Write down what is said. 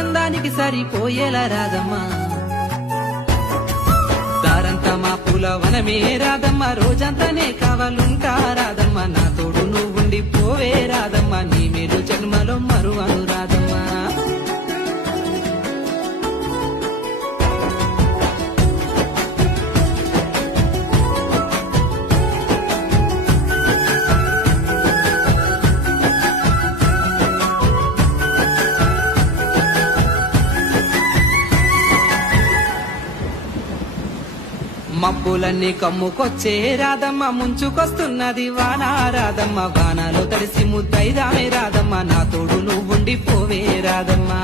అందానికి సరిపోయేలా రాదమ్మా దారంతా మా పూల వనమే రాదమ్మా రోజంతానే కావాలుంటా రాదమ్మా నా తోడు నువ్వుండి పోవే రాదమ్మా నీ మేలు జన్మలో మరువను రాదమ్మా మబ్బులన్నీ కమ్ముకొచ్చే రాదమ్మ ముంచుకొస్తున్నది వాన రాదమ్మ వానలో తడిసి ముద్దైదామే రాదమ్మ నా తోడు నువ్వుండి పోవే రాదమ్మా